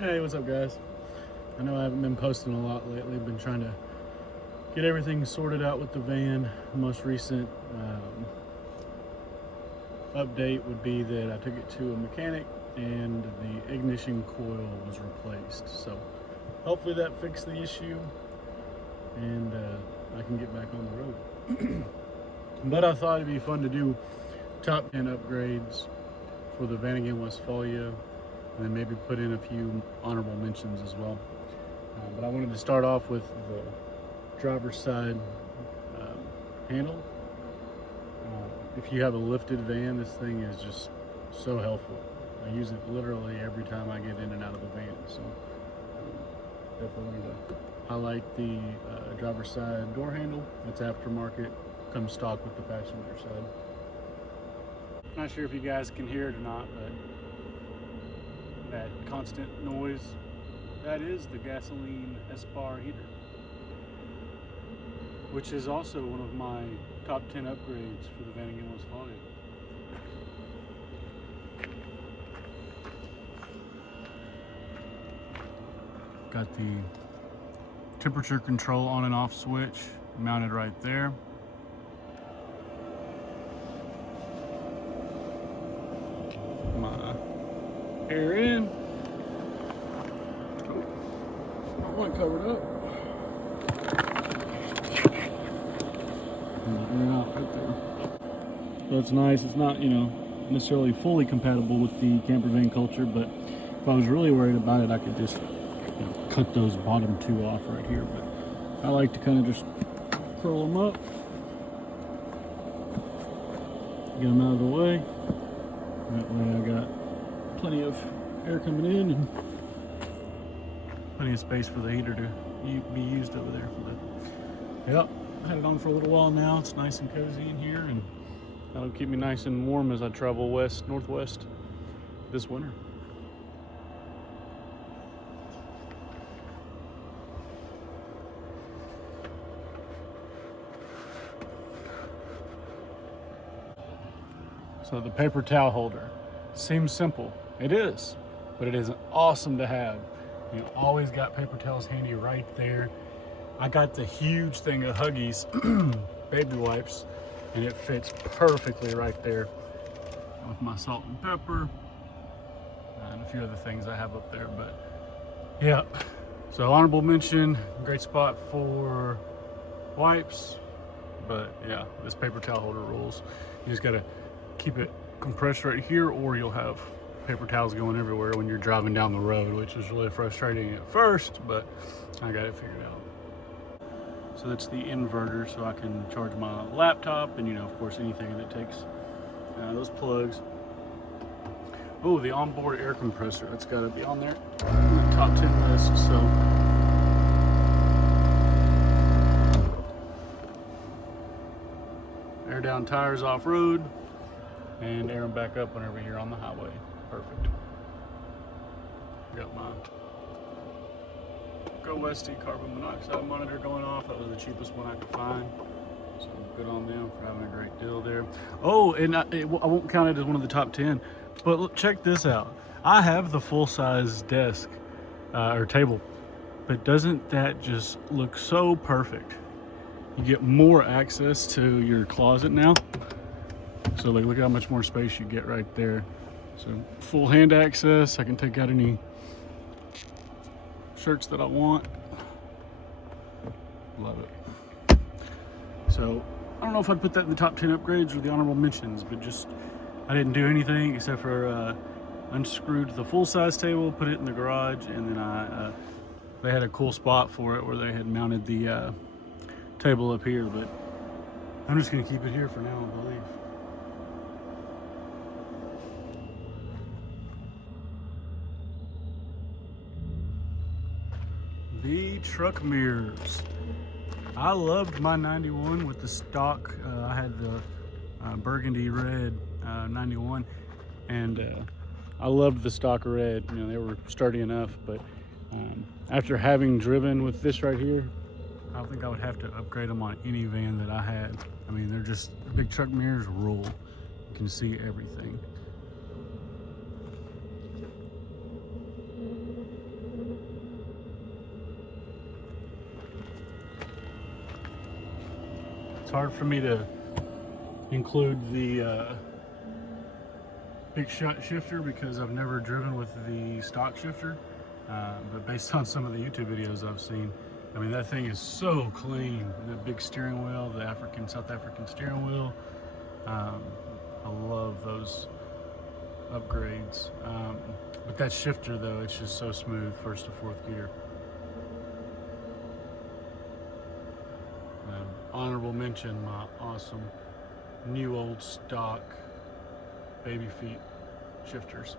Hey, what's up, guys? I know I haven't been posting a lot lately. Been trying to get everything sorted out with the van. The most recent update would be that I took it to a mechanic and the ignition coil was replaced. So hopefully that fixed the issue and I can get back on the road. But I thought it'd be fun to do top 10 upgrades for the Vanagon Westfalia, and then maybe put in a few honorable mentions as well. But I wanted to start off with the driver's side handle. If you have a lifted van, this thing is just so helpful. I use it literally every time I get in and out of the van. So definitely wanted to highlight the driver's side door handle. It's aftermarket, comes stock with the passenger side. Not sure if you guys can hear it or not, but that constant noise, that is the gasoline S-bar heater, which is also one of my top 10 upgrades for the Vanagon Westfalia. Got the temperature control on and off switch mounted right there. My air in. I want it covered up. And air out right there. So it's nice. It's not, necessarily fully compatible with the camper van culture, but if I was really worried about it, I could just cut those bottom two off right here. But I like to kind of just curl them up, get them out of the way. That way I got plenty of air coming in and plenty of space for the heater to be used over there. But yep, had it on for a little while now. It's nice and cozy in here, and that'll keep me nice and warm as I travel northwest this winter. So the paper towel holder seems simple. It is, but it is awesome to have. You always got paper towels handy right there. I got the huge thing of Huggies baby wipes, and it fits perfectly right there with my salt and pepper and a few other things I have up there. But yeah, so honorable mention, great spot for wipes. But yeah, this paper towel holder rules. You just gotta keep it compressed right here, or you'll have paper towels going everywhere when you're driving down the road, which was really frustrating at first, but I got it figured out. So that's the inverter, so I can charge my laptop and, of course, anything that takes those plugs. Oh, the onboard air compressor, that's got to be on there on the top 10 list. So air down tires off-road and air them back up whenever you're on the highway. Perfect. Got my Go Westy carbon monoxide monitor going off. That was the cheapest one I could find. So good on them for having a great deal there. Oh, and I won't count it as one of the top 10, but look, check this out. I have the full-size desk or table, but doesn't that just look so perfect? You get more access to your closet now. So like, look how much more space you get right there. So full hand access. I can take out any shirts that I want. Love it. So I don't know if I'd put that in the top 10 upgrades or the honorable mentions, but just I didn't do anything except for unscrewed the full-size table, put it in the garage, and then they had a cool spot for it where they had mounted the table up here, but I'm just gonna keep it here for now, I believe. The truck mirrors. I loved my 91 with the stock. I had the burgundy red 91, and I loved the stock red. They were sturdy enough, but after having driven with this right here, I don't think I would have to upgrade them on any van that I had. I mean, they're just, big truck mirrors rule. You can see everything. It's hard for me to include the big shot shifter because I've never driven with the stock shifter, but based on some of the YouTube videos I've seen, I mean, that thing is so clean. The big steering wheel, the South African steering wheel, I love those upgrades. But that shifter though, it's just so smooth, first to fourth gear. Honorable mention, my awesome new old stock baby feet shifters.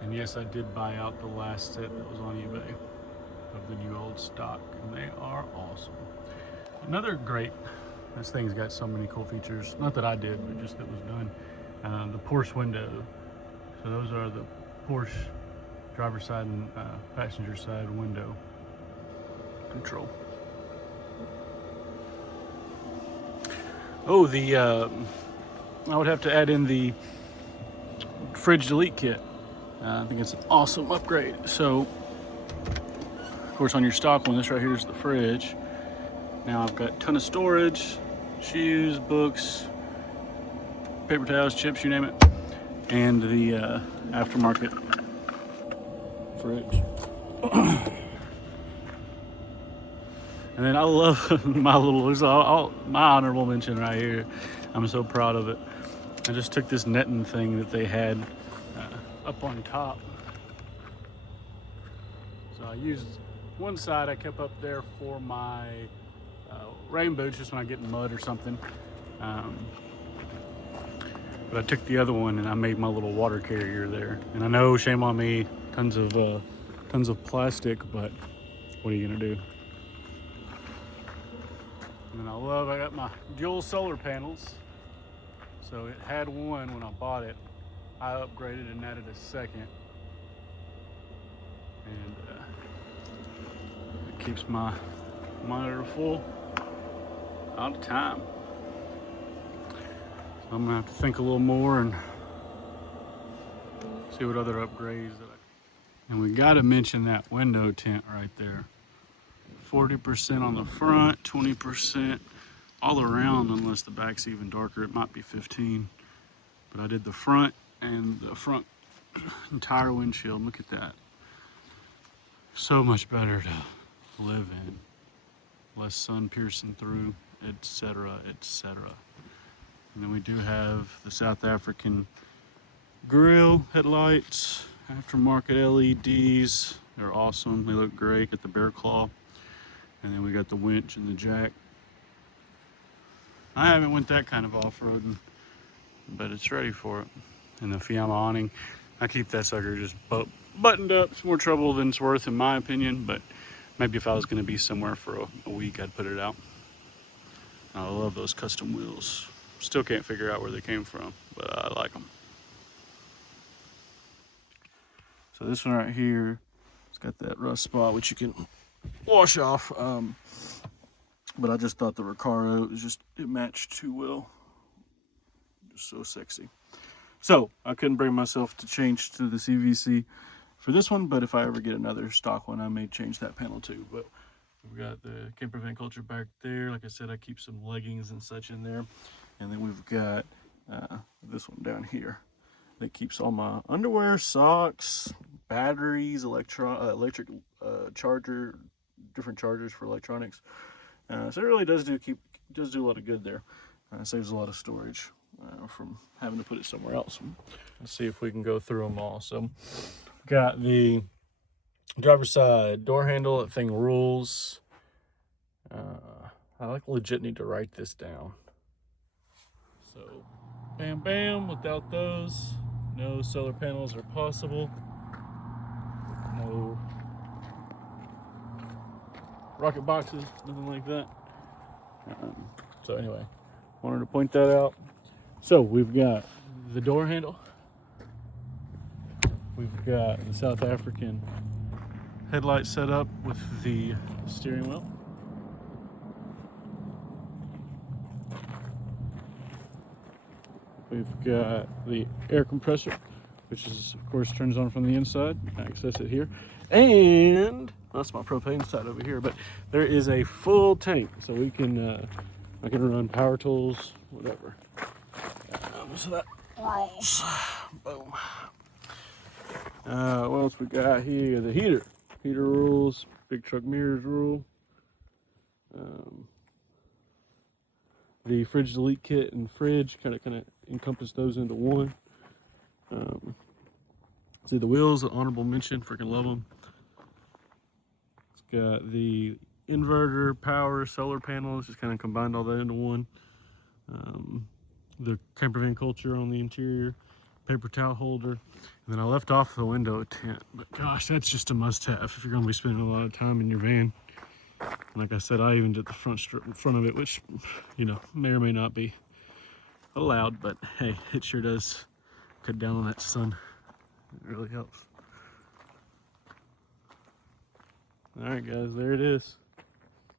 And yes, I did buy out the last set that was on eBay of the new old stock, and they are awesome. Another great, this thing's got so many cool features, not that I did, but just that was done. The Porsche window. So those are the Porsche driver's side and passenger side window control. Oh, I would have to add in the fridge delete kit. I think it's an awesome upgrade. So, of course, on your stock one, this right here is the fridge. Now I've got a ton of storage, shoes, books, paper towels, chips, you name it, and the aftermarket fridge. And then I love my my honorable mention right here. I'm so proud of it. I just took this netting thing that they had up on top. So I used one side I kept up there for my rain boots, just when I get in mud or something. But I took the other one and I made my little water carrier there. And I know, shame on me, tons of plastic, but what are you gonna do? And I got my dual solar panels. So it had one when I bought it. I upgraded and added a second. And it keeps my monitor full all the time. So I'm gonna have to think a little more and see what other upgrades that And we gotta mention that window tint right there. 40% on the front, 20% all around, unless the back's even darker. It might be 15, but I did the front and the front entire windshield. Look at that. So much better to live in. Less sun piercing through, etc., etc. And then we do have the South African grill headlights, aftermarket LEDs. They're awesome. They look great. Get the bear claw. And then we got the winch and the jack. I haven't went that kind of off-roading, but it's ready for it. And the Fiamma awning, I keep that sucker just buttoned up. It's more trouble than it's worth in my opinion, but maybe if I was gonna be somewhere for a week, I'd put it out. I love those custom wheels. Still can't figure out where they came from, but I like them. So this one right here, it's got that rust spot, which you can wash off. But I just thought the Recaro it matched too well. Just so sexy. So I couldn't bring myself to change to the CVC for this one, but if I ever get another stock one, I may change that panel too. But we've got the camper van culture back there. Like I said, I keep some leggings and such in there. And then we've got this one down here that keeps all my underwear, socks, batteries, electric charger, different chargers for electronics. So it really does do a lot of good there. Saves a lot of storage from having to put it somewhere else. Let's see if we can go through them all. So got the driver's side door handle. That thing rules. I legit need to write this down. So bam bam, without those, no solar panels are possible. No rocket boxes, nothing like that. So anyway, wanted to point that out. So we've got the door handle. We've got the South African headlight set up with the steering wheel. We've got the air compressor, which is, of course, turns on from the inside. Access it here. And that's my propane side over here, but there is a full tank, so we can I can run power tools, whatever. So that rolls. Boom. What else we got here? The heater. Heater rules. Big truck mirrors rule. The fridge delete kit and fridge kind of encompass those into one. See the wheels, honorable mention, freaking love them. It's got the inverter, power, solar panels, just kind of combined all that into one. The camper van culture on the interior, paper towel holder, and then I left off the window tent. But gosh, that's just a must-have if you're going to be spending a lot of time in your van. Like I said, I even did the front of it, which, you know, may or may not be allowed, but hey, it sure does cut down on that sun. It really helps. All right, guys, there it is.